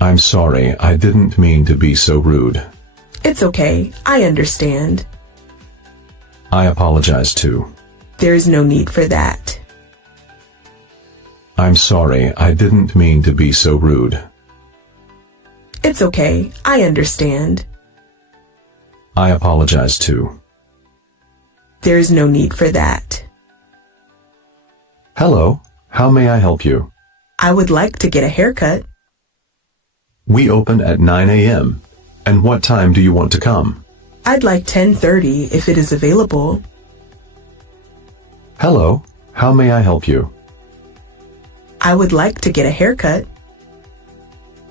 I'm sorry, I didn't mean to be so rude. It's okay, I understand. I apologize too. There is no need for that. I'm sorry, I didn't mean to be so rude. It's okay, I understand. I apologize too. There is no need for that. Hello, how may I help you? I would like to get a haircut. We open at 9 a.m. And what time do you want to come? I'd like 10:30 if it is available. Hello, how may I help you? I would like to get a haircut.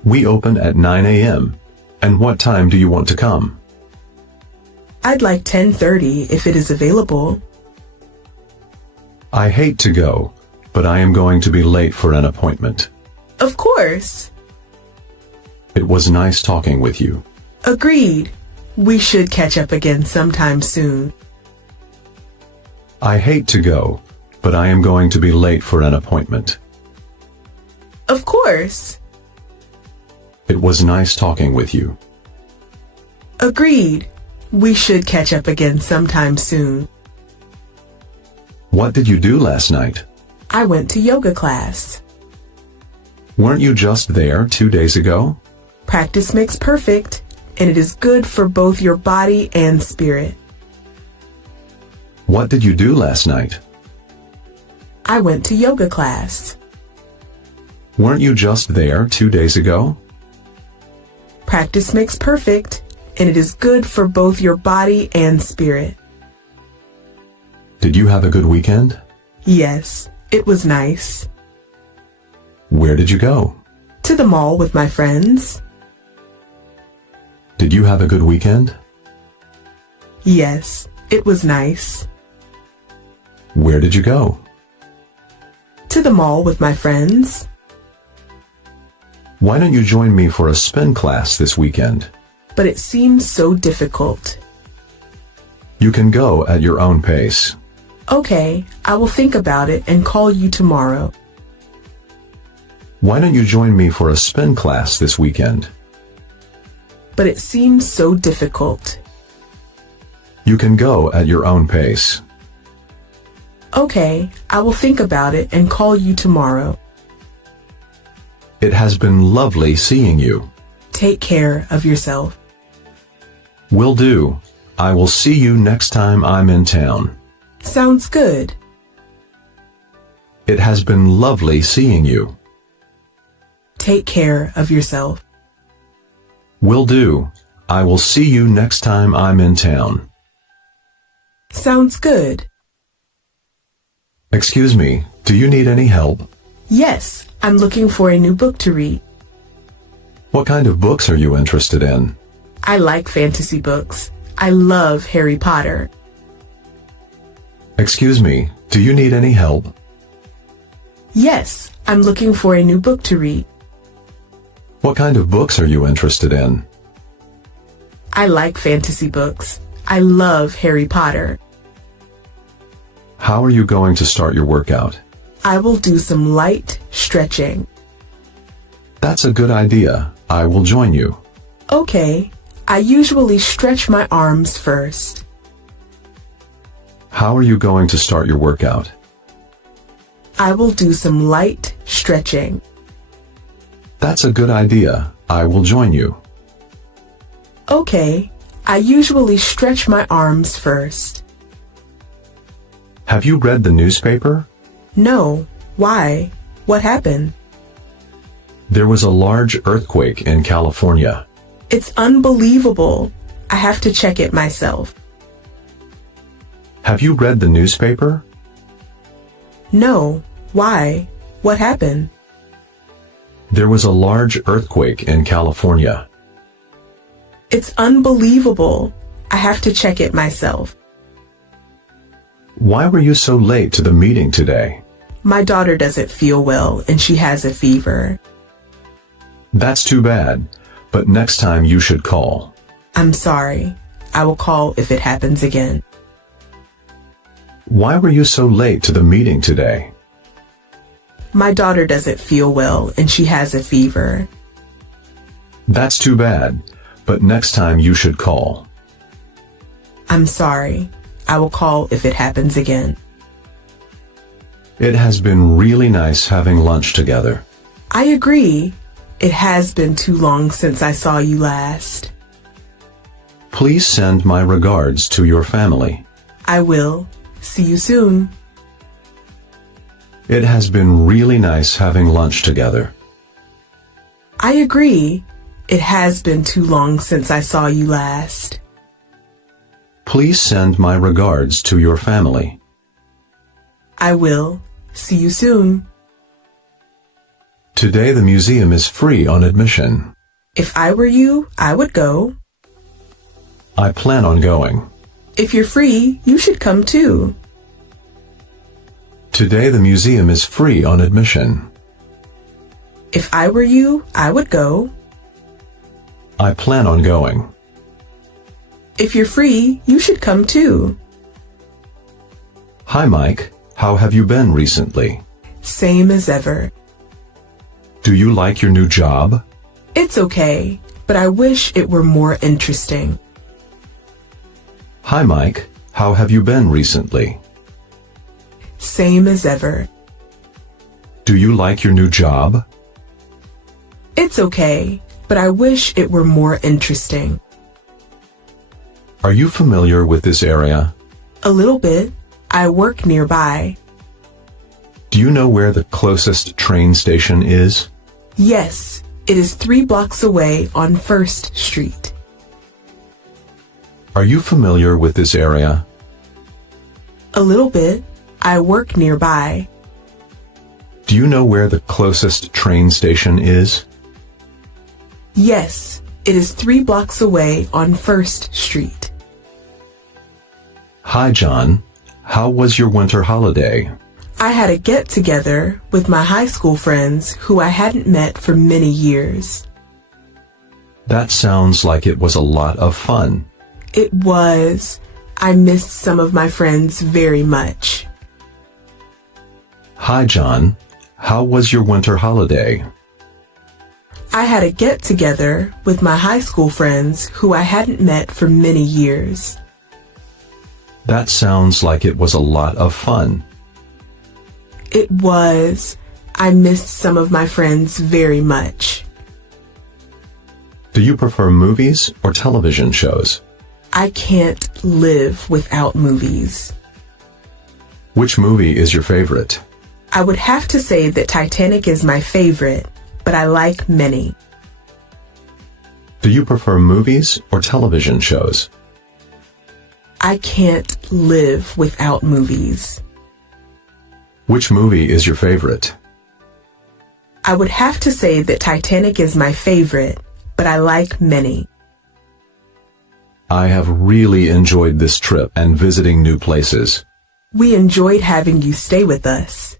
We open at 9 a.m. And what time do you want to come? I'd like 10:30 if it is available. I hate to go, but I am going to be late for an appointment. Of course. It was nice talking with you. Agreed. We should catch up again sometime soon. I hate to go, but I am going to be late for an appointment. Of course. It was nice talking with you. Agreed. We should catch up again sometime soon. What did you do last night? I went to yoga class. Weren't you just there 2 days ago? Practice makes perfect, and it is good for both your body and spirit. What did you do last night? I went to yoga class. Weren't you just there 2 days ago? Practice makes perfect, and it is good for both your body and spirit. Did you have a good weekend? Yes, it was nice. Where did you go? To the mall with my friends. Did you have a good weekend? Yes, it was nice. Where did you go? To the mall with my friends. Why don't you join me for a spin class this weekend? But it seems so difficult. You can go at your own pace. Okay, I will think about it and call you tomorrow. Why don't you join me for a spin class this weekend? But it seems so difficult. You can go at your own pace. Okay, I will think about it and call you tomorrow. It has been lovely seeing you. Take care of yourself. Will do. I will see you next time I'm in town. Sounds good. It has been lovely seeing you. Take care of yourself. Will do. I will see you next time I'm in town. Sounds good. Excuse me, do you need any help? Yes, I'm looking for a new book to read. What kind of books are you interested in? I like fantasy books. I love Harry Potter. Excuse me, do you need any help? Yes, I'm looking for a new book to read. What kind of books are you interested in? I like fantasy books. I love Harry Potter. How are you going to start your workout? I will do some light stretching. That's a good idea. I will join you. Okay, I usually stretch my arms first. How are you going to start your workout? I will do some light stretching. That's a good idea. I will join you. Okay, I usually stretch my arms first. Have you read the newspaper? No, why? What happened? There was a large earthquake in California. It's unbelievable. I have to check it myself. Have you read the newspaper? No, why? What happened? There was a large earthquake in California. It's unbelievable. I have to check it myself. Why were you so late to the meeting today? My daughter doesn't feel well and she has a fever. That's too bad, but next time you should call. I'm sorry. I will call if it happens again. Why were you so late to the meeting today? My daughter doesn't feel well and she has a fever. That's too bad, but next time you should call. I'm sorry. I will call if it happens again. It has been really nice having lunch together. I agree. It has been too long since I saw you last. Please send my regards to your family. I will. See you soon. It has been really nice having lunch together. I agree. It has been too long since I saw you last. Please send my regards to your family. I will. See you soon. Today the museum is free on admission. If I were you, I would go. I plan on going. If you're free, you should come too. Today the museum is free on admission. If I were you, I would go. I plan on going. If you're free, you should come too. Hi, Mike. How have you been recently? Same as ever. Do you like your new job? It's okay, but I wish it were more interesting. Hi, Mike. How have you been recently? Same as ever. Do you like your new job? It's okay, but I wish it were more interesting. Are you familiar with this area? A little bit. I work nearby. Do you know where the closest train station is? Yes, it is 3 blocks away on 1st Street. Are you familiar with this area? A little bit. I work nearby. Do you know where the closest train station is? Yes, it is 3 blocks away on 1st Street. Hi, John. How was your winter holiday? I had a get-together with my high school friends who I hadn't met for many years. That sounds like it was a lot of fun. It was. I missed some of my friends very much. Hi, John. How was your winter holiday? I had a get-together with my high school friends who I hadn't met for many years. That sounds like it was a lot of fun. It was. I missed some of my friends very much. Do you prefer movies or television shows? I can't live without movies. Which movie is your favorite? I would have to say that Titanic is my favorite, but I like many. Do you prefer movies or television shows? I can't live without movies. Which movie is your favorite? I would have to say that Titanic is my favorite, but I like many. I have really enjoyed this trip and visiting new places. We enjoyed having you stay with us.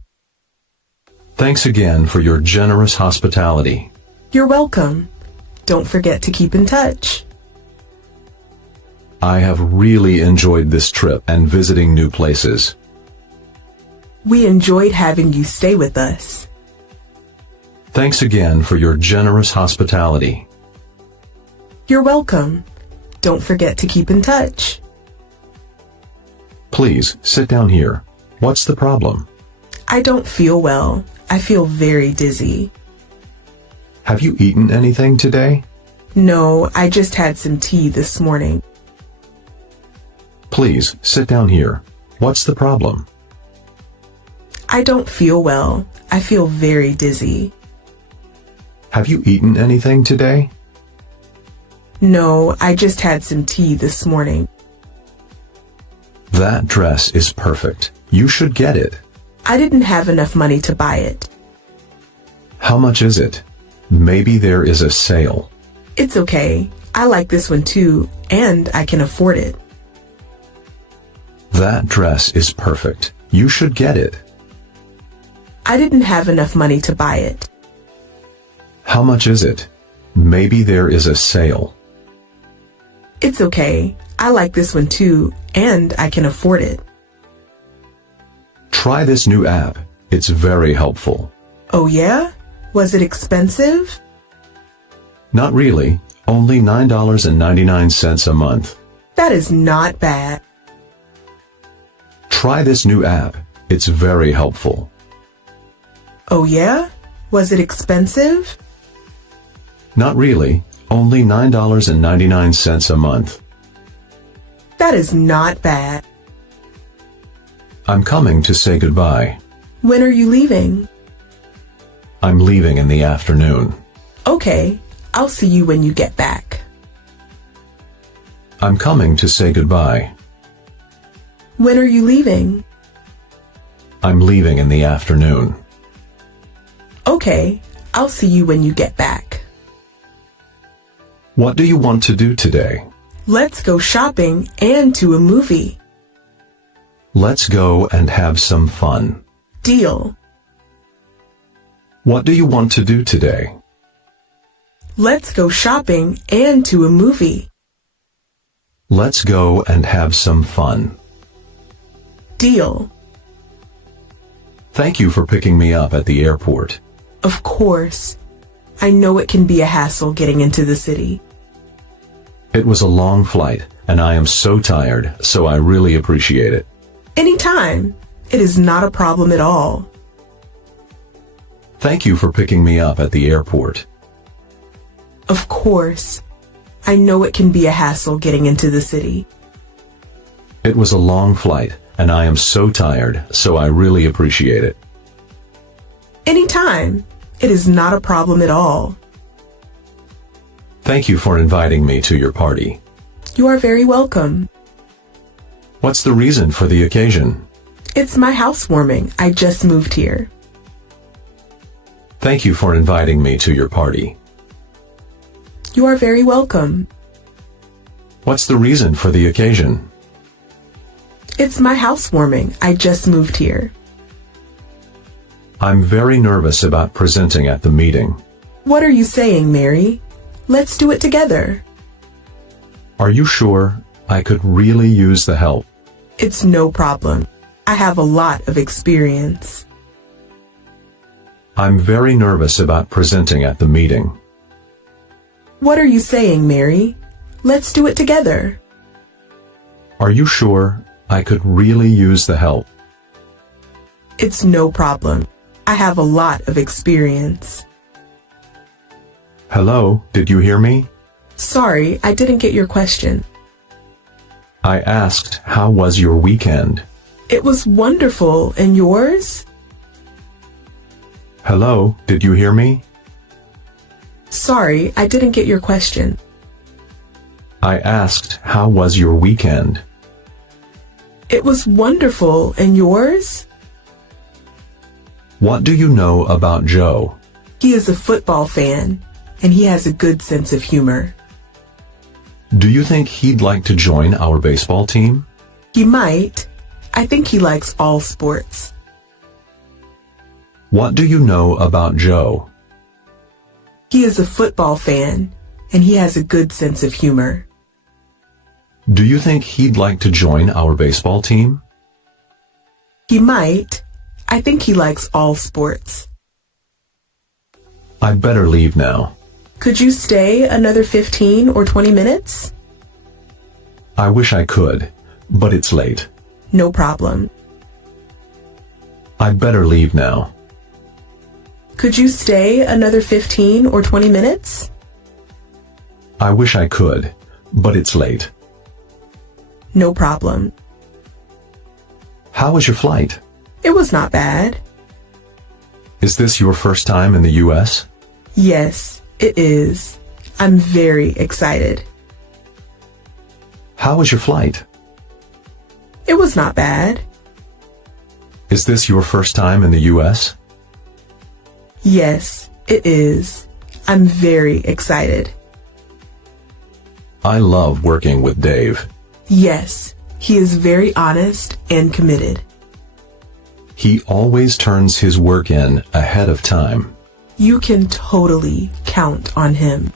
Thanks again for your generous hospitality. You're welcome. Don't forget to keep in touch. I have really enjoyed this trip and visiting new places. We enjoyed having you stay with us. Thanks again for your generous hospitality. You're welcome. Don't forget to keep in touch. Please sit down here. What's the problem? I don't feel well. I feel very dizzy. Have you eaten anything today? No, I just had some tea this morning. Please sit down here. What's the problem? I don't feel well. I feel very dizzy. Have you eaten anything today? No, I just had some tea this morning. That dress is perfect. You should get it. I didn't have enough money to buy it. How much is it? Maybe there is a sale. It's okay. I like this one too, and I can afford it. That dress is perfect. You should get it. I didn't have enough money to buy it. How much is it? Maybe there is a sale. It's okay. I like this one too, and I can afford it. Try this new app. It's very helpful. Oh yeah? Was it expensive? Not really, only $9.99 a month. That is not bad. Try this new app. It's very helpful. Oh yeah? Was it expensive? Not really, only $9.99 a month. That is not bad. I'm coming to say goodbye. When are you leaving? I'm leaving in the afternoon. Okay, I'll see you when you get back. I'm coming to say goodbye. When are you leaving? I'm leaving in the afternoon. Okay, I'll see you when you get back. What do you want to do today? Let's go shopping and to a movie. Let's go and have some fun. Deal. What do you want to do today? Let's go shopping and to a movie. Let's go and have some fun. Deal. Thank you for picking me up at the airport. Of course. I know it can be a hassle getting into the city. It was a long flight, and I am so tired, so I really appreciate it. Anytime. It is not a problem at all. Thank you for picking me up at the airport. Of course. I know it can be a hassle getting into the city. It was a long flight, and I am so tired, so I really appreciate it. Anytime. It is not a problem at all. Thank you for inviting me to your party. You are very welcome. What's the reason for the occasion? It's my housewarming. I just moved here. Thank you for inviting me to your party. You are very welcome. What's the reason for the occasion? It's my housewarming. I just moved here. I'm very nervous about presenting at the meeting. What are you saying, Mary? Let's do it together. Are you sure? I could really use the help. It's no problem. I have a lot of experience. I'm very nervous about presenting at the meeting. What are you saying, Mary? Let's do it together. Are you sure? I could really use the help. It's no problem. I have a lot of experience. Hello, did you hear me? Sorry, I didn't get your question. I asked, how was your weekend? It was wonderful. And yours? Hello, did you hear me? Sorry, I didn't get your question. I asked, how was your weekend? It was wonderful. And yours? What do you know about Joe? He is a football fan, and he has a good sense of humor. Do you think he'd like to join our baseball team? He might. I think he likes all sports. What do you know about Joe? He is a football fan, and he has a good sense of humor. Do you think he'd like to join our baseball team? He might. I think he likes all sports. I'd better leave now. Could you stay another 15 or 20 minutes? I wish I could, but it's late. No problem. I'd better leave now. Could you stay another 15 or 20 minutes? I wish I could, but it's late. No problem. How was your flight? It was not bad. Is this your first time in the U.S.? Yes, it is. I'm very excited. How was your flight? It was not bad. Is this your first time in the U.S.? Yes, it is. I'm very excited. I love working with Dave. Yes, he is very honest and committed. He always turns his work in ahead of time. You can totally count on him.